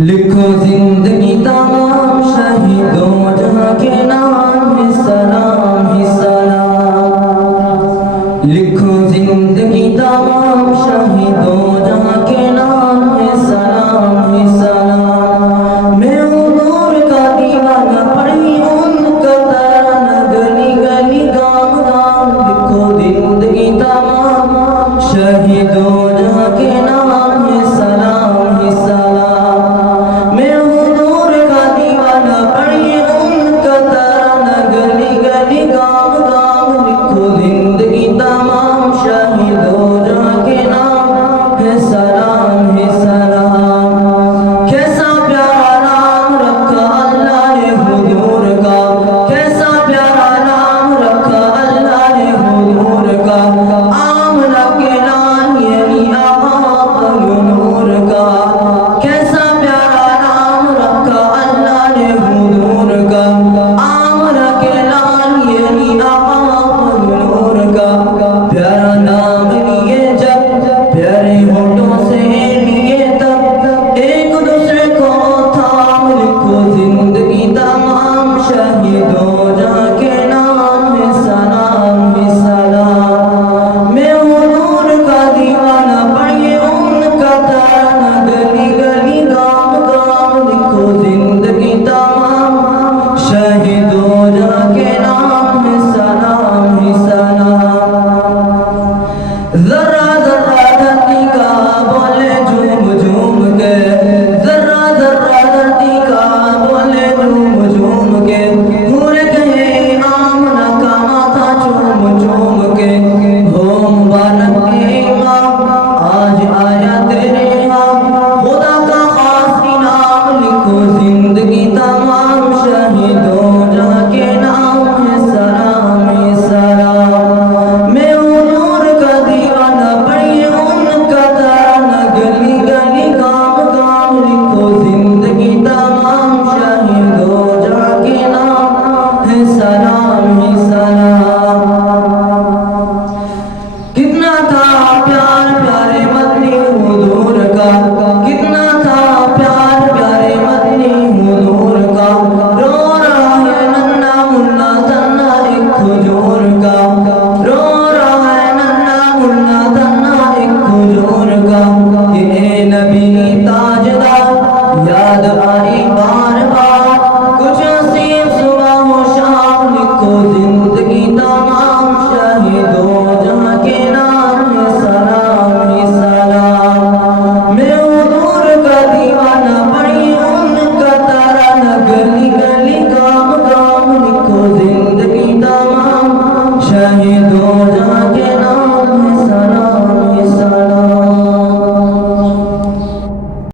لکھو زندگی تمام شہیدوں جہاں کے نام ہے سلام ہی سلام. لکھو زندگی تمام شہیدوں جہاں کے نام ہے سلام ہی سلام. میں ہوں نور کا دیوانہ پڑھی ان کا ترانہ گلی گلی گام گام. لکھو زندگی تمام شہیدوں جہاں کے نام ہے سلام ہی سلام. آج